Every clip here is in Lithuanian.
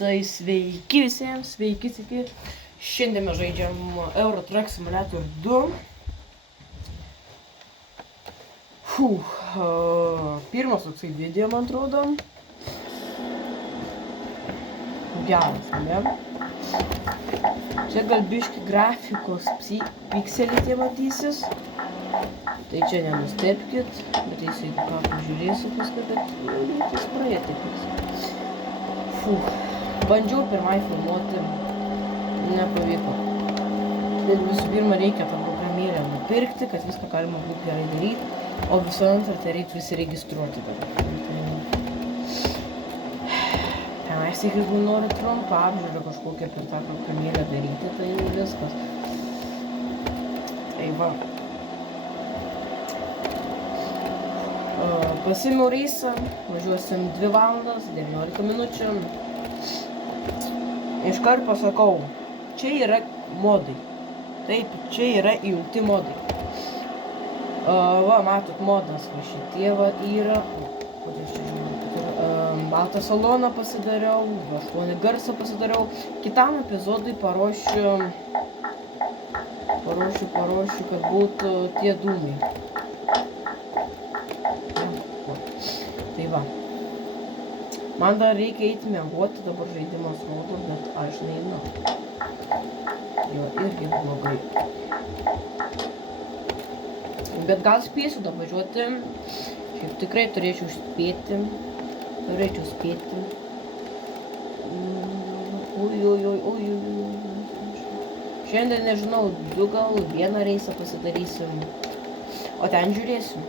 Tai sveiki visiems, sveiki. Šiandien mes žaidžiam Euro Truck Simulator 2. Pirmas toksai video, man atrodo. Geras, ne? Čia gal biški grafikos pikseliai tie matysis. Tai čia nenustepkit, bet jeigu ką pažiūrėsiu paskui, bet reikia praeiti pikseliai. Bandžiau pirmai filmuoti, nepavyko. Bet visų pirma reikia tą programėlę nupirkti, kad viską galima būtų gerai daryti, o visų antra tai reikia prisiregistruoti dabar. Tenais, jeigu nori trumpą apžiūrą kažkokią per tą programėlę daryti, tai viskas. Tai va. Pasiėmiau reisą, važiuosim 2 valandas, 19 minučių. Iškart pasakau, čia yra modai. Taip, čia yra įjungti modai. Va, matot, modas va šitie va yra. Baltą saloną pasidariau, 8 garsą pasidariau. Kitam epizodui paruošiu, kad būtų tie dūmai. Tai va. Man dar reikia eiti miegoti, dabar žaidimas rodo, bet aš neinu. Jo, irgi blogai. Bet gal spėsiu dabar važiuoti. Šiaip tikrai turėčiau spėti. Šiandien nežinau, 2 gal 1 reisą pasidarysim. O ten žiūrėsim.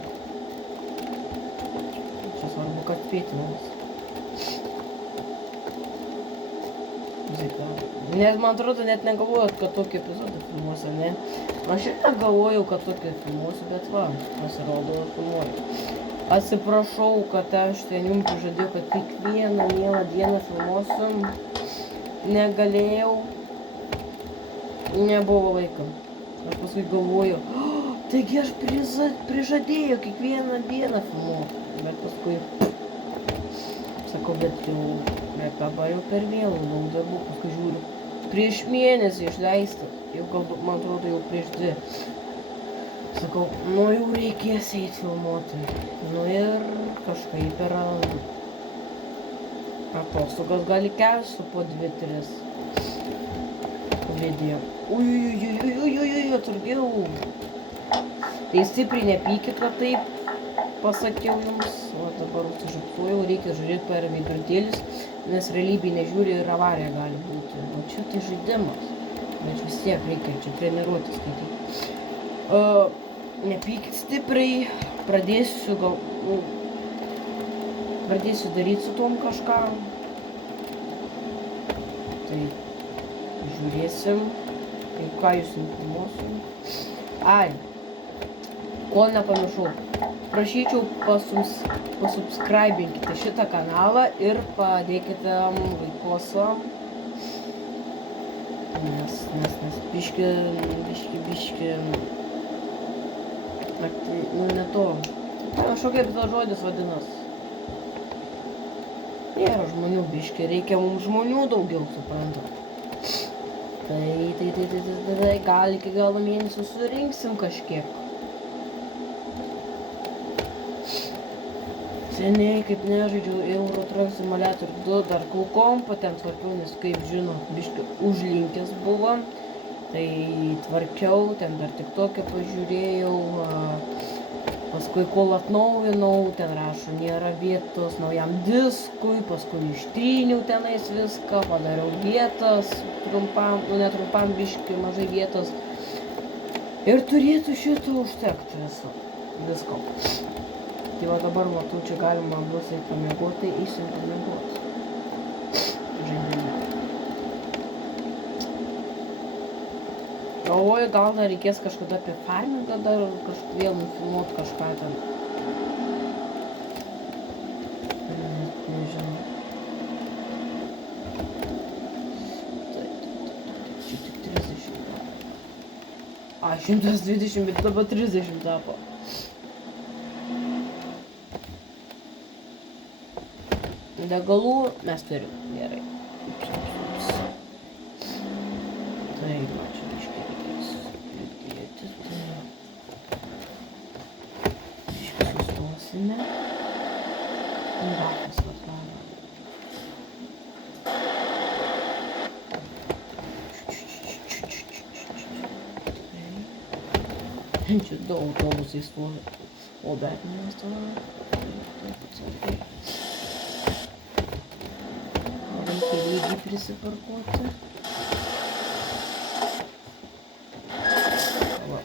Čia svarbu, kad spėtumės. Nes man atrodo, net negalvojot, kad tokį epizodą filmuosiu, ne? Aš ir negalvojau, kad tokį filmuosiu, bet va, pasirodo, filmuoju. Atsiprašau, kad aš ten jums prižadėjau, kad kiekvieną mielą dieną filmuosiu. Negalėjau. Nebuvo laiko. Aš paskui galvoju, taigi aš prižadėjau kiekvieną dieną filmuoti. Bet paskui, sakau, bet jau, dabar jau per vėlų, daug darbų, paskui žiūriu. Prieš mėnesį išleista, jau gal, man atrodo, jau prieš 2. Sakau, nu jau reikės eiti filmuoti. Nu ir kažkaip yra atostogas gali kelsiu po 2-3 video. Atsargiau. Tai stipriai nepykit, kad taip pasakiau jums. O dabar užsižapsojau, reikia žiūrėti per veidrodėlius, nes realybėj nežiūri ir avarija gali būti. O čia tai žaidimas. Bet vis tiek reikia čia treniruotis skaityti. Nepykit stipriai, pradėsiu daryti su tom kažką. Tai žiūrėsim, kaip ką jūs informuosiu. Ai, ko nepamiršau. Prašyčiau pasubscribinkite šitą kanalą ir padėkite vaikosą. Nes biški. Nu ne to. Kažkokia kaip tas žodis vadinas. Nėra žmonių biški, reikia mums žmonių daugiau, suprantat. Tai gal iki galo mėnesio surinksim kažkiek. Seniai kaip nežaidžiau Euro Truck Simulator 2, dar kompą ten tvarkiau, nes kaip žino, biški užlinkęs buvo. Tai tvarkiau, ten dar tik tokią pažiūrėjau, paskui kol atnaujinau, ten rašo nėra vietos naujam diskui, paskui ištryniau tenais viską, padariau vietas, trumpam, nu netrumpam biški mažai vietos. Ir turėtų šito užtekti visko. Tai va dabar matau, čia galima bus eiti pamiegoti, eisim pamiegoti. Žaidime. Galvoju, gal dar reikės kažkada apie farmingą, dar vėl nufilmuoti kažką ten. Nežinau. Čia tik 30 tapo. 120, bet dabar 30 tapo. Degalų mes turim, gerai. Tai va, čia biškį reikės pridėti, tai biškį sustosime. Rakas atvaro. Čia du autobusai stovi, o bet nestovi. Reikia lygiai prisiparkuoti. Va.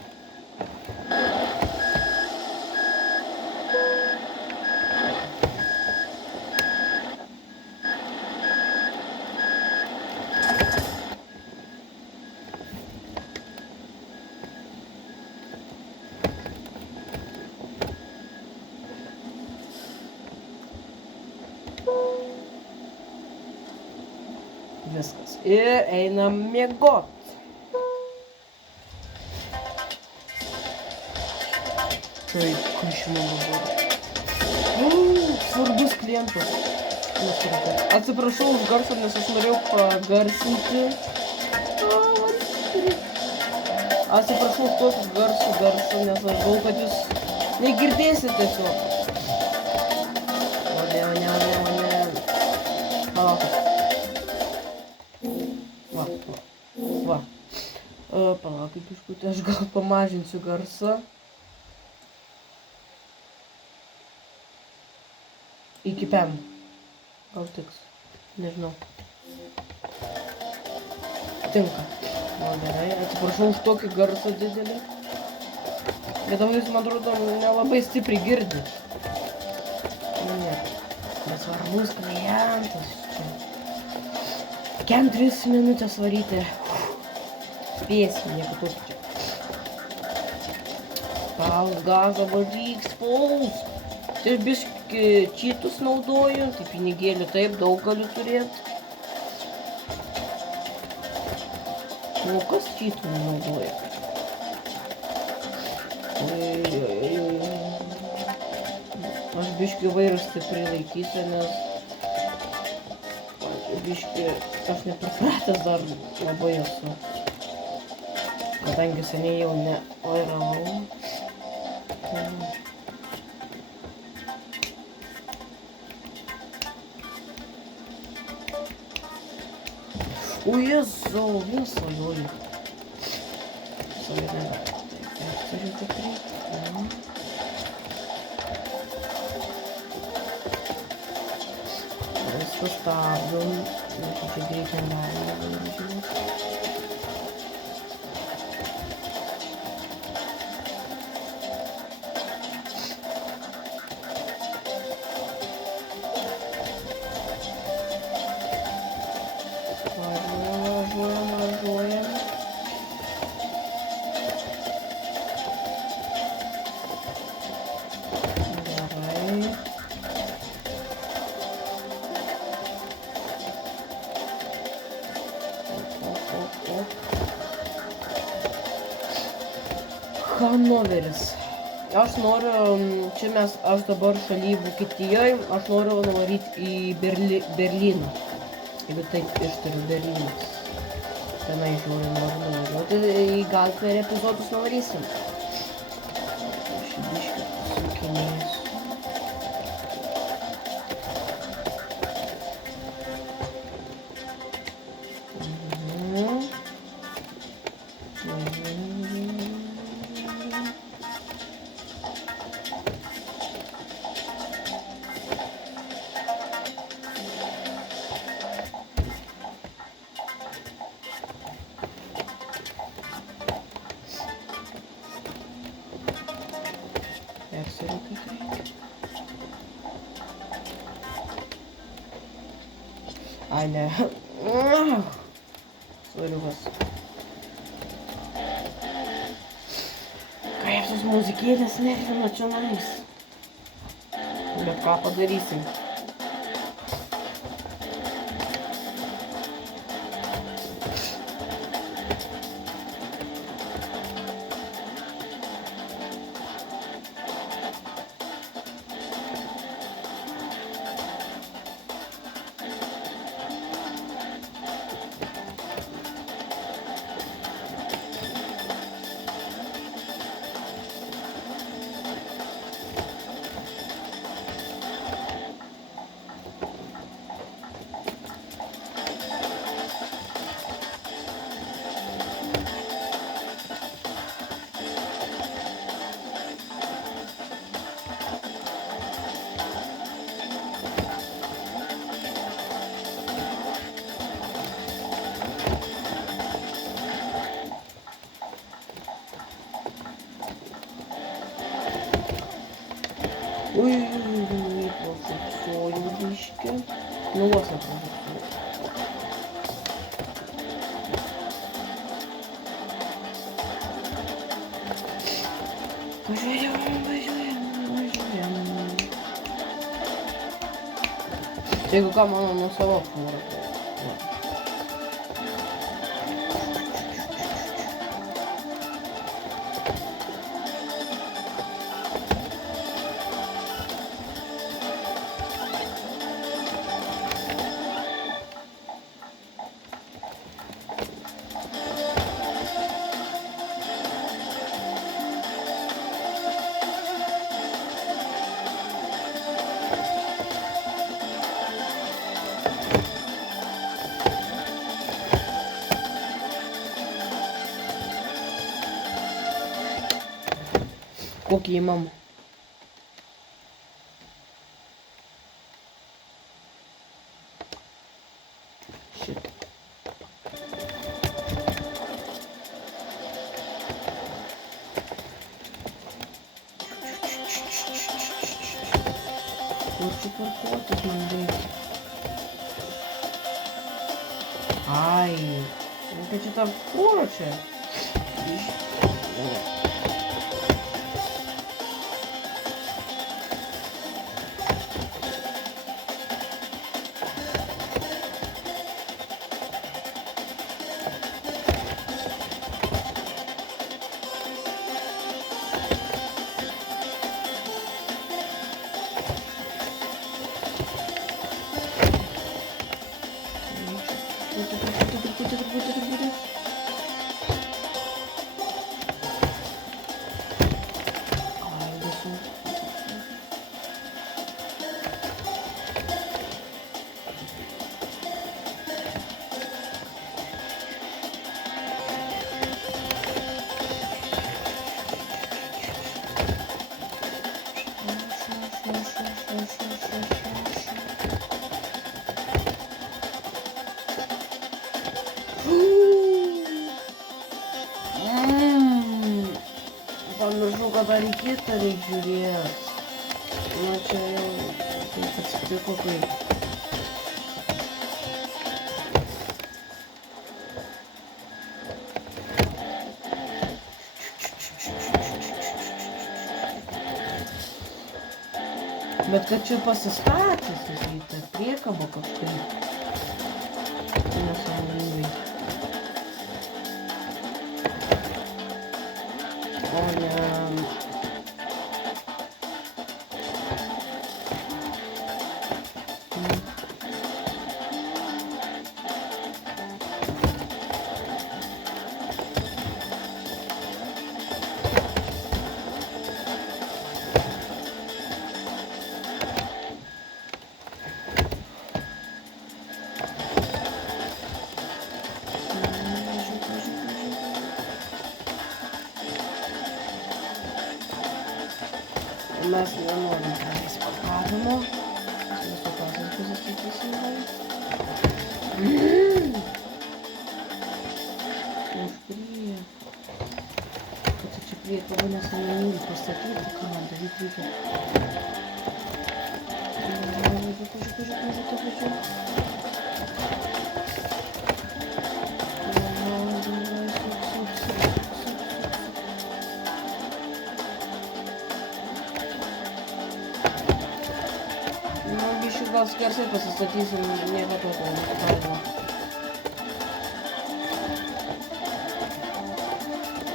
Viskas. Ir einam miegot. Tai, kas man dabar? Svarbus klientas. Atsiprašau už garsą, nes aš norėjau pagarsinti. Atsiprašau už tokį garsą, nes aš galvoju, kad jūs negirdėsite tiesiog. O ne. Palaukit. Va. Palaukit biškutį, aš gal pamažinsiu garsą. Iki 5. Gal tiks. Nežinau. Tinka. O gerai, atsiprašau už tokį garsą didelį. Bet dabar jūs, man atrodo, nelabai stipriai girdi. Ne. Nesvarbus klientas čia. 4 minutės varyti. Spėsim, nieko tokio čia. Spaus gazą, varyk, spaus. Čia biškį čytus naudoju, tai pinigėlių taip daug galiu turėti. Nu, kas čytų nenaudoja? Aš biškį vairą stipriai laikysiu, nes biškį aš nepripratęs dar labai esu. Kadangi seniai jau nevairavau. O Jėzau, vėl svajoju. Svajoju. Taip, turiu taip reikia. Viską stabdom. Čia greitai nevažiuoti. Važiuojam. Gerai. Hanoveris. Aš noriu, čia aš dabar šaly Vokietijoje, aš noriu nuvaryti į Berliną. Jeigu taip ištariu Berlynas. Tenai žiūriu, noriu nuvažiuoti, gal per epizodus nuvarysim. Aš biškį sukinėsiu. Persirinkti reikia. Ai ne. Svariukas. Kaip tos muzikėlės nervina čionais. Bet ką padarysim. Jeigu ką, mano nuo savo fūro. Va. Kokį įmam? Šit. Kur čia parkuotis man reikia? Ai, kad čia tą fūrą čia. Truputį. Ai, visų. Pamiršau, kad dar į kitą reik žiūrėt. Na čia jau taip atsitiko, kai... Bet kad čia pasistatys į tą priekabą kažkaip. Nesąmoningai. O ne... Mes nenorim tenais parkavimo. Mūsų klasės pasistatysim. Užprie. Kad čia priekabą nesąmoningai pastatyti, ką man daryti reikia. Gal skersai pasistatysim, nieko tokio negalima.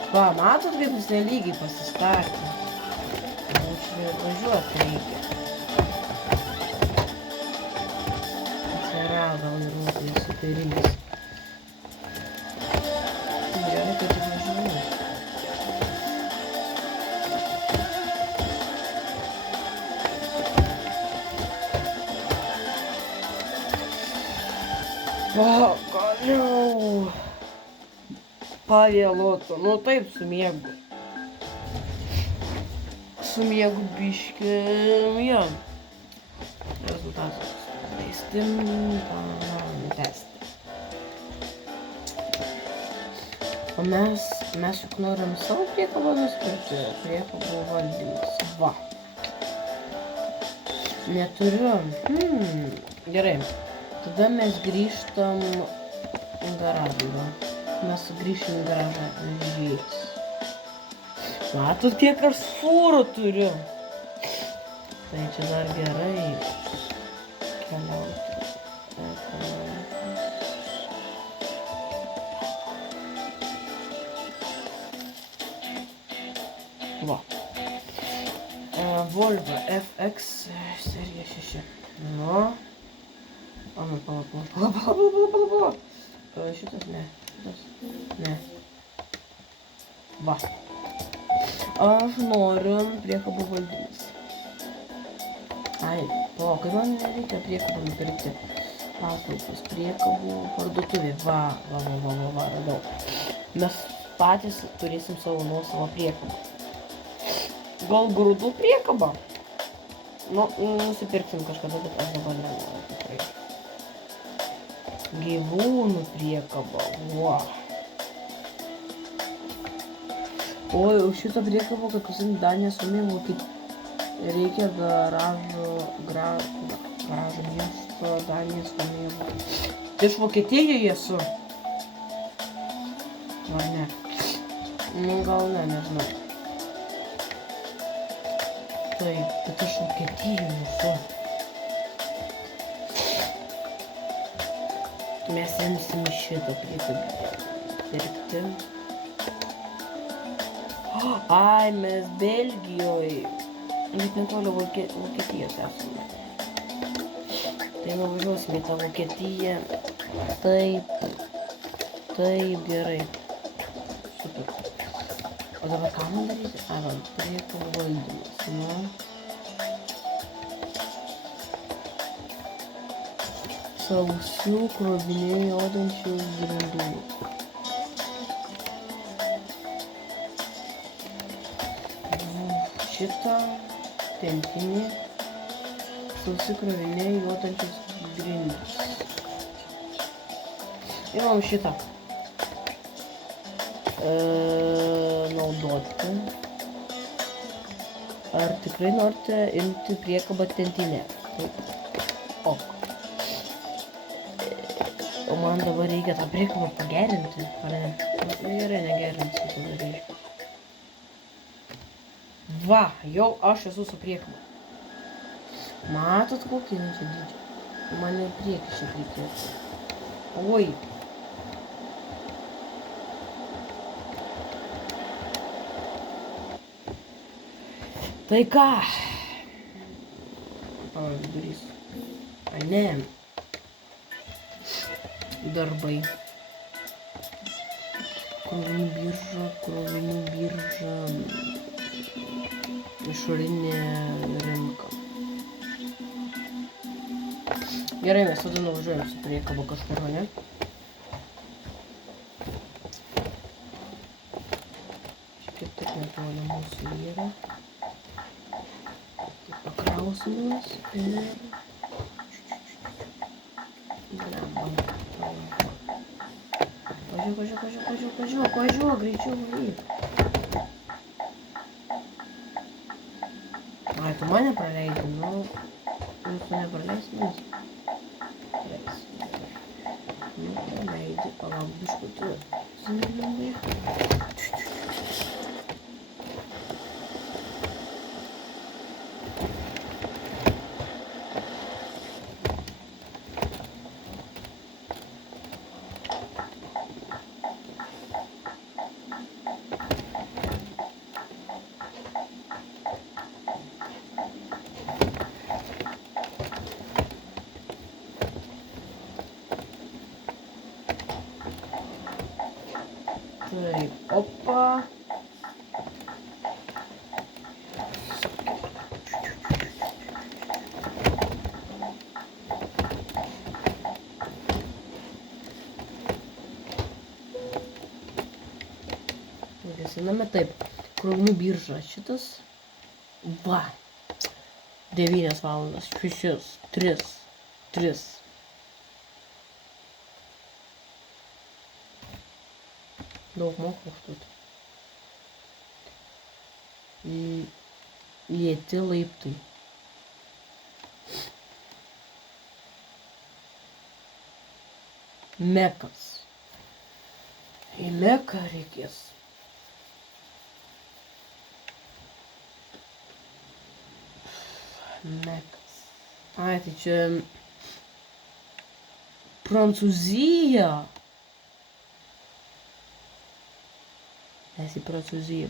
Va, matot, kaip jis nelygiai pasistatė. O čia važiuoti reikia. Atsirado vairuotojas superinis. Gerai, kad važiuoju. Pagaliau. Pavėluota. Nu taip, sumiegu. Sumiegu biškį. Jo. Rezultatas. Leistim. Testi. O mes juk norim savo priekabą nusipirkti. Priekabų valdymas. Va. Neturiu. Gerai. Tada mes grįžtam į garažą. Mes grįžtam į garažą žiūrėtis. Matot, kiek aš fūrų turiu. Tai čia dar gerai keliauti. Va. Volvo FX serija 6. Nu. Pala. Šitas ne. Šitas ne. Va. Aš noriu priekabų valdymas. Ai, kaip man reikia priekabą nupirkti. Paslaugos priekabų parduotuvė. Va, radau. Mes patys turėsim savo nuosavą priekabą. Gal grūdų priekabą? Nu, nusipirksim kažkada, bet aš dabar nenoriu tikrai. Gyvūnų priekabą. Va. Oi, už šitą priekabą, kad pasim Danija sumėgo, reikia garažo miesto Danijos sumėgo. Tai iš Vokietijoje esu. Ar ne? Nu, gal ne, nežinau. Taip, bet aš Vokietijoje esu. Mes imsim šitą priekabą pirkti. Ai, mes Belgijoje. Bet netoli Vokietijos esame. Tai nuvažiuosime į tą Vokietiją. Taip, gerai. Super. O dabar ką man daryti? Ai, va, priekabų valdymas. Nu. Sausių kroviniai jodančių grindų. Šitą tentinį sausi kroviniai juodančius grindus. Imam šitą naudoti. Ar tikrai norite imti priekabą tentinę? Ok. O man dabar reikia tą priekabą pagerinti, ar ne? Gerai, negerinsiu, tada reiškia. Va, jau aš esu su priekaba. Matot, kokį čia dydžią? Man ir priekį šiek reikės. Oi. Tai ką? Durys. Ai, ne. Darbai. Krovinių birža. Išorinė rinka. Gerai, mes tada nuvažiuojam su priekaba kažkur, ne? Šiek tiek netoli mūsų yra. Pakrausim juos ir... Važiuok, greičiau varyk. Ai, tu mane praleidai, nu, jūs tu nepraleisi manęs. Nu, praleidai, palauk biškutį. Zinėliumai. Taip, opa. Gesiname taip. Krovinių birža šitas. Va. 9 valandas. 6, 3. Daug moku už tai. Lieti laiptai. Mekas. Į Meką reikės. Mekas. Ai, tai čia Prancūzija. Mes į Prancūziją.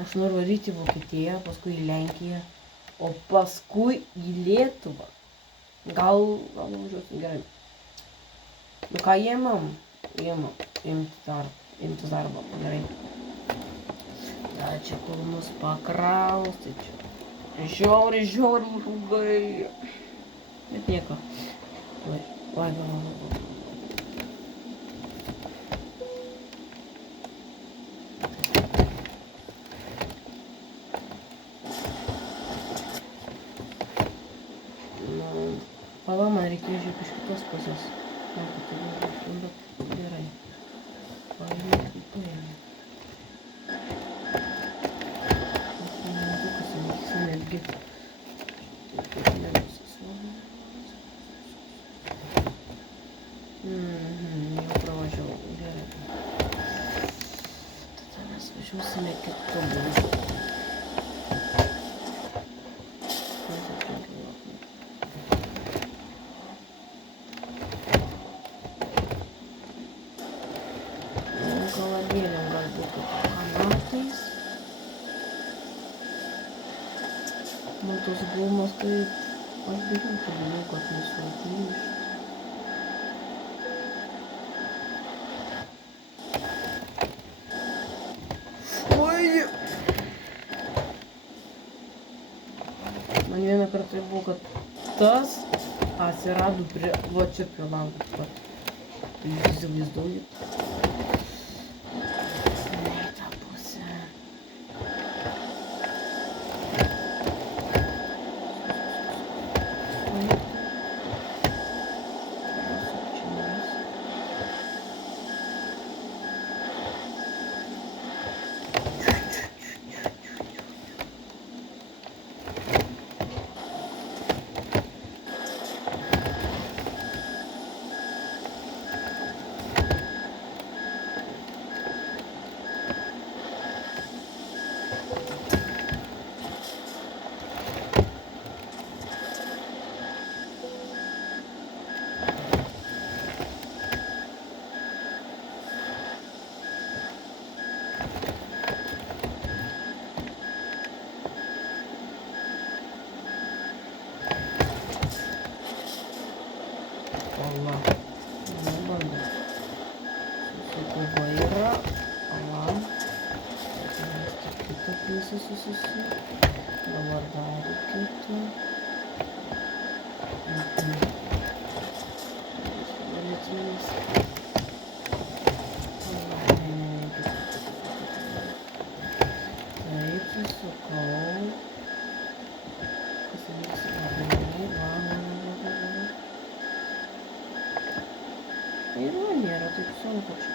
Aš noriu varyti į Vokietiją, paskui į Lenkiją, o paskui į Lietuvą. Gal važiuosim gerai. Nu ką imam? Imtis darbą, gerai. Da, čia kur mus pakrausti, čia. Žiauriai ilgai. Bet nieko. Vai. Pala, man reikėjo žiūrėti iš kitos pusės. Man kad tai bet gerai. Paėmė. Netgi. Jau pravažiavau. Gerai. Tada mes važiuosime kitu būdu. Kaladėlėm galbūt kanatais. Man tos gumos kaip... Aš bijau, kad nesuatnešt. Oi! Man vieną kartą buvo, kad tas atsirado prie... Va čia prie lango. Jūs įsivaizduojat? Allah. Ne bana? Susuku vairą. Allah. Kitą pusę sususiu. Dabar dar kitą. Taip, susukau. Ir nėra taip sunku čia.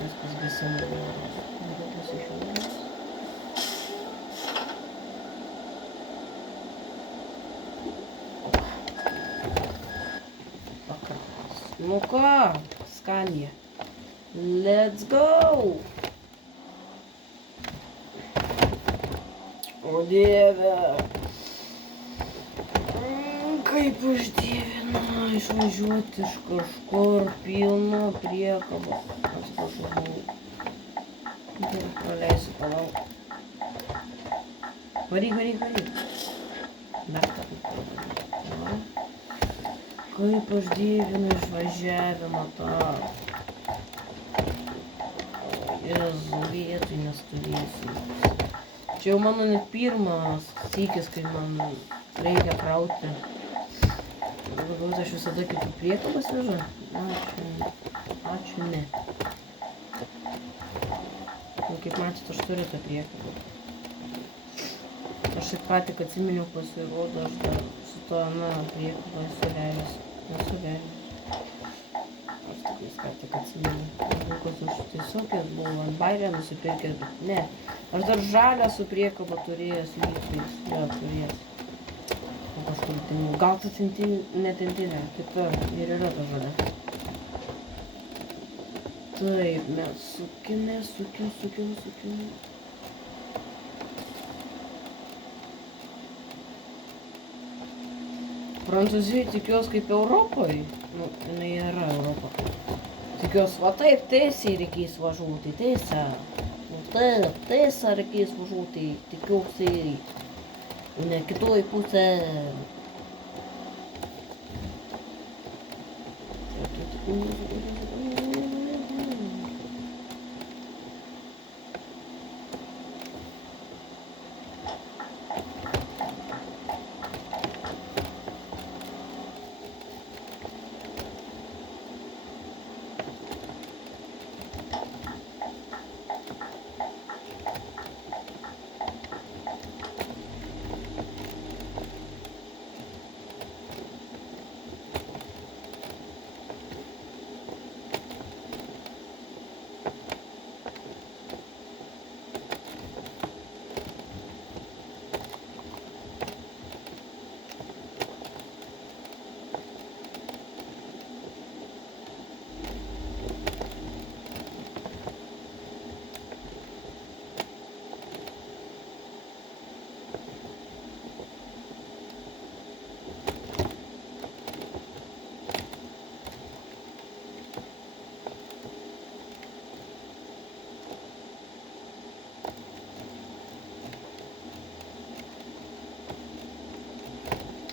Viskas gesina oro. Nereikia išvažiuoti. Pakraus. Nu ką, Scania. Let's go! O Dieve! Kaip uždievina išvažiuoti iš kažkur pilno priekabo. Atsiprašau. Gerai, praleisiu, palauk. Varyk. Dar kartą. Kaip uždievina išvažiavimą tą. Jezu, vietoj nestovėsiu. Čia jau mano net pirmas sykis, kai man reikia krauti. Galbūt aš visada kitų priekabas vežu? Ačiū, ne. Kaip matot, aš turiu tą priekabą. Aš ką tik atsiminiau, pasirodo, aš dar su to priekabą esu realius. Aš tik atsiminiau. Galbūt aš tiesiog jas buvau ant bairę nusipirkęs, bet ne. Aš dar žalią su priekabą turėjęs lygtais. Jo, turėjęs. Kažkur tingiau. Gal ta ne tintinė, kita ir yra ta žalia. Taip, mes sukime. Prancūzijai tikiuosi kaip Europai. Nu, jinai yra Europa. Tikiuosi, va taip tiesiai reikės važiuoti, tiesiai. Nu taip, tiesiai reikės važiuoti, tikiuosi. Ne kitoj pusė.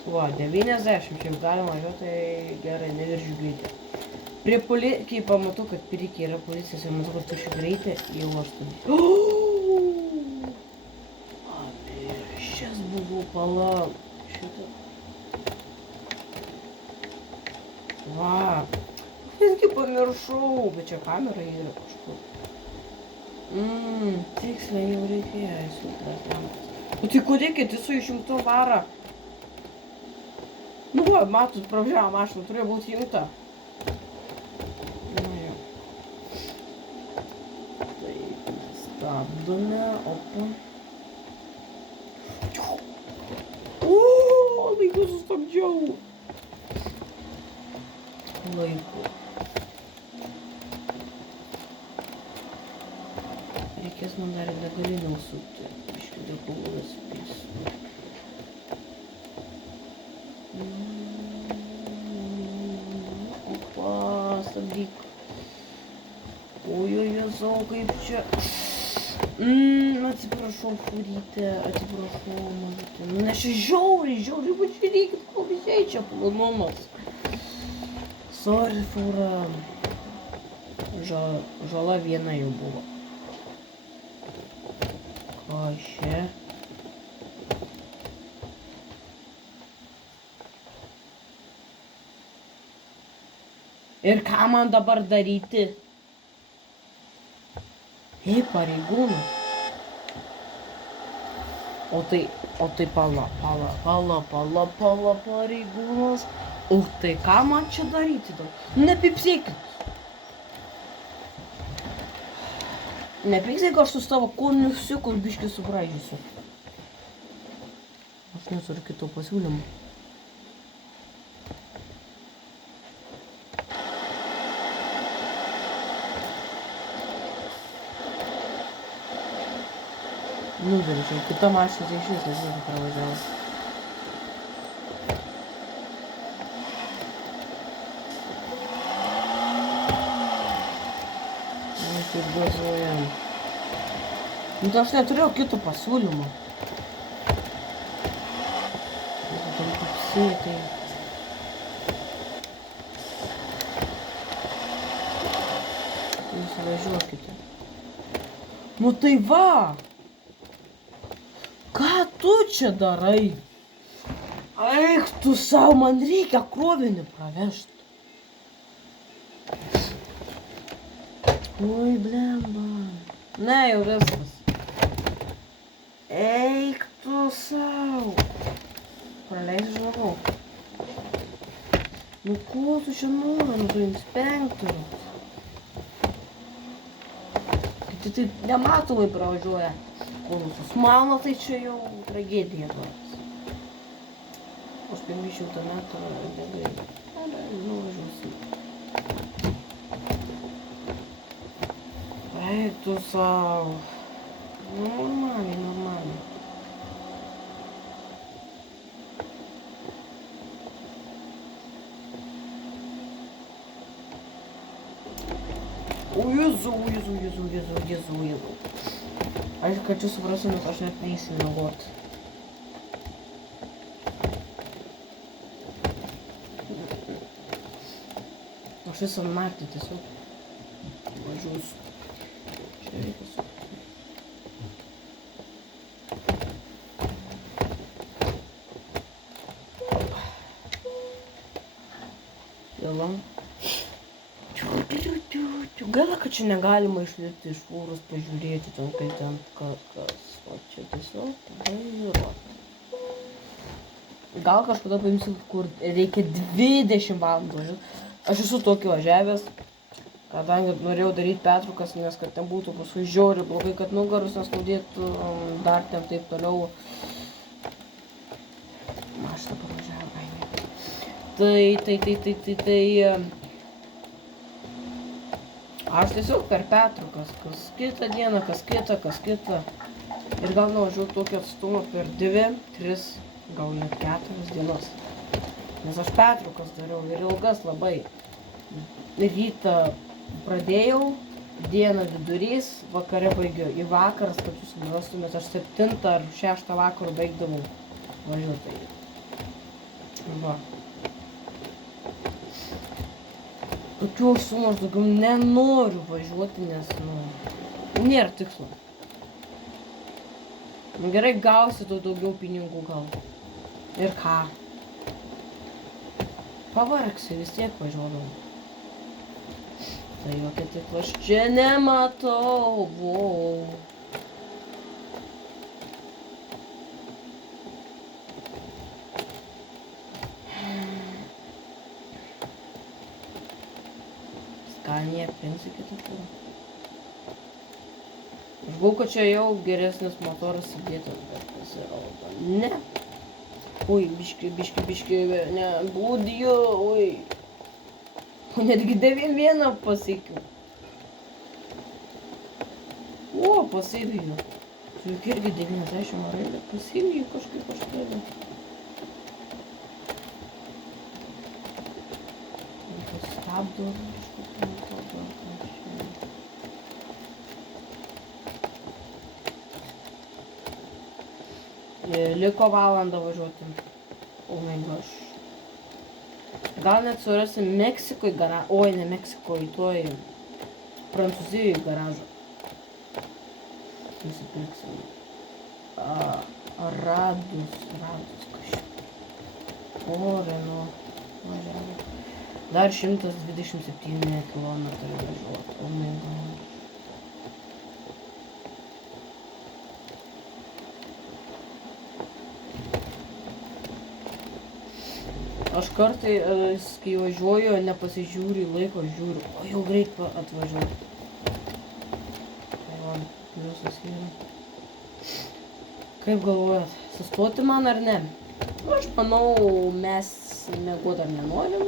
Va, 90 šiaip galima važiuoti, tai gerai, neviršiu greitį. Kai pamatau, kad priekyje yra policijos ir matau, kad tušiu greitį, jau 8. Šias buvo palauk. Šitą. Va. Visgi pamiršau, bet čia kamera yra kažkur. Tiksliai jau reikėjo įsutras. O tai kodėl kiti su išjungtu varą? Nu va, matot, pravažiavo mašina, turėjo būti įjungta. Nu jau. Taip, stabdome, opa. Laiku sustabdžiau. Laiku. Reikės man dar degalinę užsukti. Biškį degalus pėsiu. Opa, stabdyk. Ojojozau, kaip čia. Atsiprašau, furytė, atsiprašau, mažutė. Nu, nes čia žiauriai, pažiūrėkit, komisijai čia plonumas. Sorry, fūra. Žala viena jau buvo. Ką čia? Ir ką man dabar daryti? Ei, pareigūnų. O tai pala, pareigūnas. O tai ką man čia daryti dabar? Nepipsėkit. Nepyksit, aš su savo koniusiuku biškį subraidžiusiu. Aš neturiu kitų pasiūlymų. Nudaryčiau, kita mašina tai iš vis nesėtų pravažiavo. Kaip gazuojam. Nu tai aš neturėjau kitų pasiūlymų. Jeigu tam kupsėtai. Jūs važiuokite. Nu tai va! Ką tu čia darai? Eik tu savo, man reikia krovinį pravežti. Oi, blemba. Ne, jau viskas. Eik tu savo. Praleis žavu. Nu ko tu čia nori, nu tu inspektorius. Kiti taip nematomai pravažiuoja. Kolusus. Mano tai čia jau tragedija duotas. Aš 500 metrų degai. Nuvažiuosim. Eik tu savo. Normaliai. O Jėzau, Jėzau. Aš kad čia suprasiu, nes aš net neįsiu miegot. Aš visą naktį tiesiog važiuosiu. Čia reikia su. Vėlam. Gaila, kad čia negalima išlipti iš fūros, pažiūrėti ten, kaip ten kas. O čia tiesiog vairuoti. Gal kažkada paimsiu, kur reikia 20 valandų važiuoti. Aš esu tokį važiavęs, kadangi norėjau daryti pertraukas, nes kad ten būtų paskui žiauriai blogai, kad nugarus neskaudėtų, dar ten taip toliau. Aš dabar važiavau. Aš tiesiog per pertraukas, kas kitą dieną, kas kitą. Ir gal nuvažiuoju tokį atstumą per 2, 3, gal net 4 dienas. Nes aš pertraukas dariau ir ilgas labai. Rytą pradėjau, dieną vidurys, vakare baigiau. Į vakaras, kad jūs suprastumėt, aš 7 ar 6 vakaro baigdavau važiuoti. Va. Tokių sumų aš daugiau nenoriu važiuoti, nes, nėra tikslo. Gerai, gausi daugiau pinigų gal. Ir ką? Pavargsiu, vis tiek važiuodavau. Tai jokio tiklo aš čia nematau. Skanija pensijų kitą turą. Aš buvau, kad čia jau geresnis motoras įdėtas, bet pasirodo. Ne. Ui, biški, ne, būdijo, ui. Netgi 9-1 pasiekiau. O, pasivijau. Juk irgi 90 varai, bet pasivijau kažkaip aš tėliau. Stabdo kažkokį metodą. Liko valandą važiuoti. Oh my gosh. Gal net surasim Meksikoj garažą. Oi, ne Meksikoj, tuoj Prancūzijoje garažą. Nusipirksim. Radus kažkaip. O, Renault. Važiavo. Dar 127 kilometrų važiuoti. Oh my god. Aš kartais, kai važiuoju, nepasižiūriu į laiko, žiūriu, o jau greit atvažiuoju. Tai man pliusas yra. Kaip galvojat, sustoti man ar ne? Aš manau, mes miegot dar nenorim.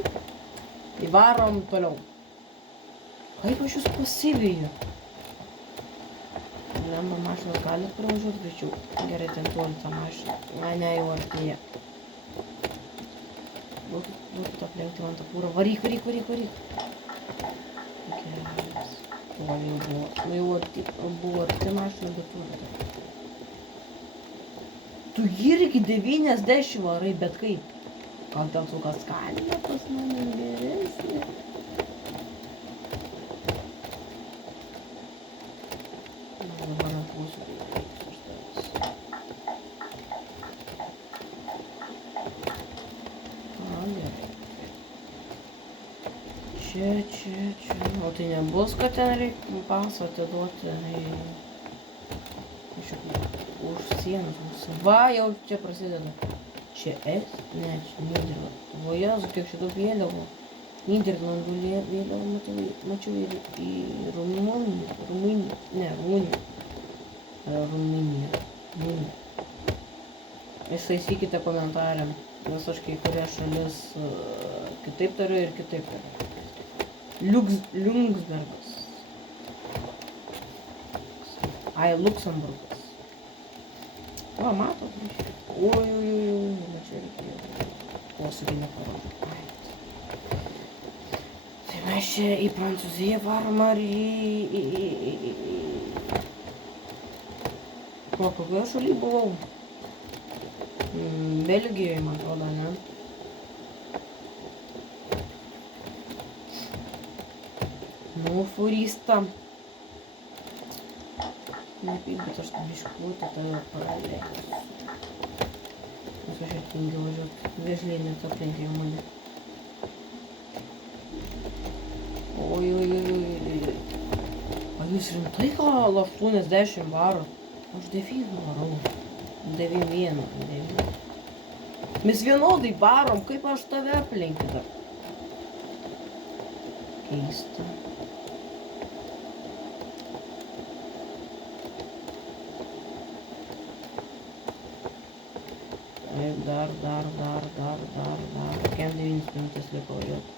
Įvarom toliau. Kaip aš jūs pasiviju? Lemba mašinas gali pravažiuoti greičiau. Gerai, ten toli tą mašiną. Ne, jau artėja. Būtų aplenkti man tą fūrą. Varyk. Geras. O, jau buvo arti mašina, bet turi. Tu irgi 90 varai, bet kaip? Gal ten su Skanija pas mane geresnė? Dabar atklausiu, kaip reikia užtavęs. Čia. O tai nebus, kad ten reikia pasą atiduoti už sienos. Va, jau čia prasideda. Čia ne, čia Nyderlandų. O Jėzu, kiek čia daug vėliavų. Nyderlandų vėliavų mačiau ir į Rumuniją. Ištaisykite komentarę, nes aš kai kurias šalis kitaip tariu ir kitaip tariu. Liunksbergas. Ai, Luksemburgas. Va, matot? Oi, čia reikėjo. Posūkį neparodžiu. Tai mes čia į Prancūziją varom ar kokioje šaly buvau? Belgijoje, man atrodo, ne? Nu, furista. Nepyk, bet aš biškutį tave praleisiu. Nes aš ir tingiu važiuoti. Vėžliai net aplenkė jau mane. Oi. A jūs rimtai ką laštūnės 10 varot? Aš 9 varau. 9. Mes vienodai varom, kaip aš tave aplenkiu dar. Keista. Dar. Kem 9 minutės liko važiuoti.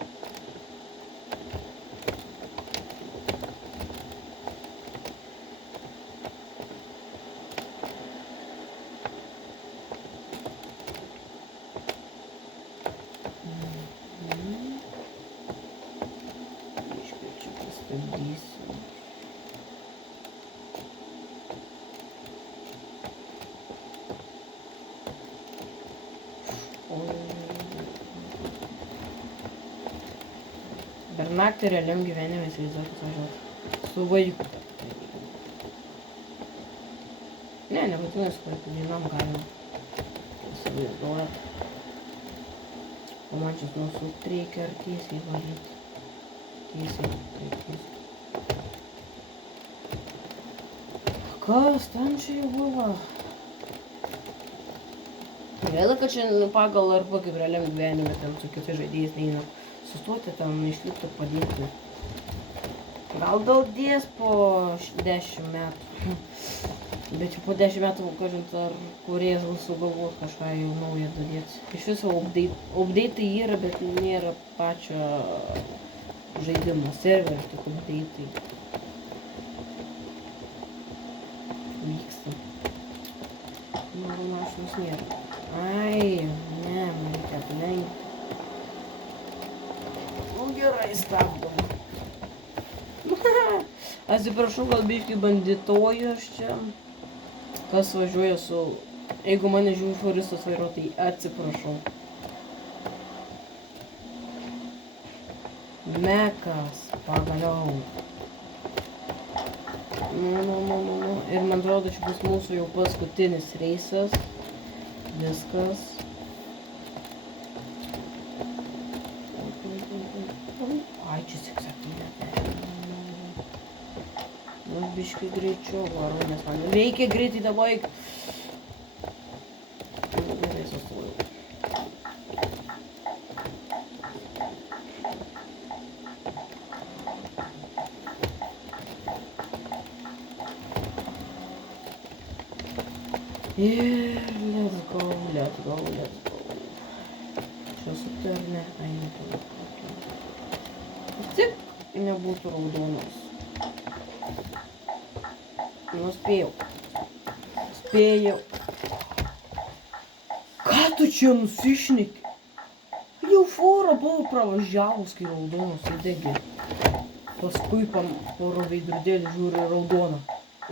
Per naktį realiam gyvenime įsivaizduokit važiuoti. Su vaiku. Ne, nebūtinai su vaiku, vienam galima. Įsivaizduoti. O man čia nusuk reikia ar tiesiai valyti. Tiesiai. Kas ten čia jau buvo? Gaila, kad čia pagal arba kaip realiam gyvenime ten su kitais žaidėjais neina. Sustoti ten išlipti padėti. Gal daudės po 10 metų. Bet jau po 10 metų, kažint, ar kūrėjas gal sugalvos kažką jau naują dadėti. Iš viso update'ai yra, bet nėra pačio žaidimo. Serveris tik update'ai vyksta. Gal mašinos nėra. Ai, ne, man reikia aplenkti. Gerai, stabdom. Atsiprašau, gal biškai banditoju aš čia. Kas važiuoja su... Jeigu mane žiūri furistas vairuotojai, atsiprašau. Mekas, pagaliau. Nu. Ir man atrodo, čia bus mūsų jau paskutinis reisas. Viskas. Ai, čia 6-7. Nu, biškai greičiau varu, nes man reikia greitai dabar. Gerai, sustojau. Ir let's go. Čia sukti ar ne? Ai, neturiu. Tik nebūtų raudonos. Nuspėjau. Ką tu čia nusišneki? Jau fora buvo pravažiavus, kai raudonos įdegė. Paskui poro veidrodėlį žiūri raudoną.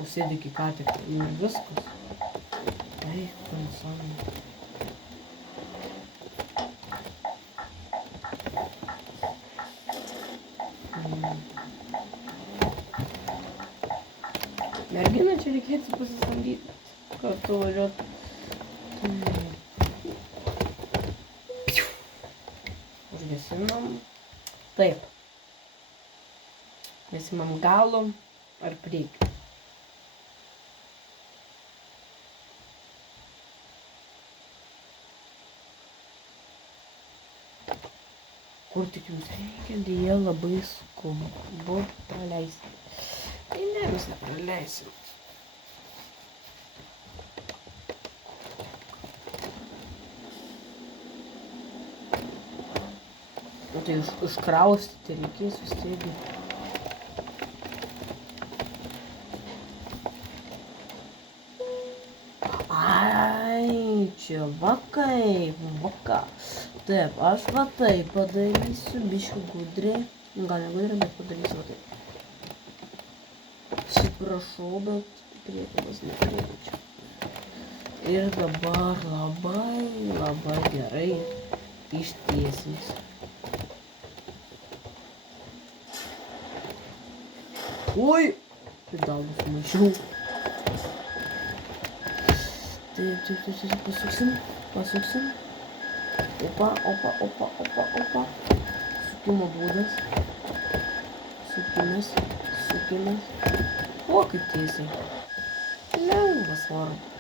Užsėdėki ką tik. Ir viskas. Ai, nesąmonė. Merginą čia reikėtų pasisamdyti, kartu važiuoti. Užgesinam. Taip. Mes imam galo ar priekį. Kur tik jums reikia, dėja labai skubu praleisti. Tai ne, mes nepraleisim. O tai iškraustyti reikės vis tiek. Ai, čia va kaip, va ką. Taip, aš va taip padarysiu, biškį gudriai. Gal negudriai, bet padarysiu taip. Atsiprašau, bet priekimas neturėčiau. Ir dabar labai gerai ištiesinsiu. Oi! Pedalus mažiau. Taip, pasuksim. Opa. Sukimo būdas. Sukimas. O, kaip tiesiai. Lengvas vardas.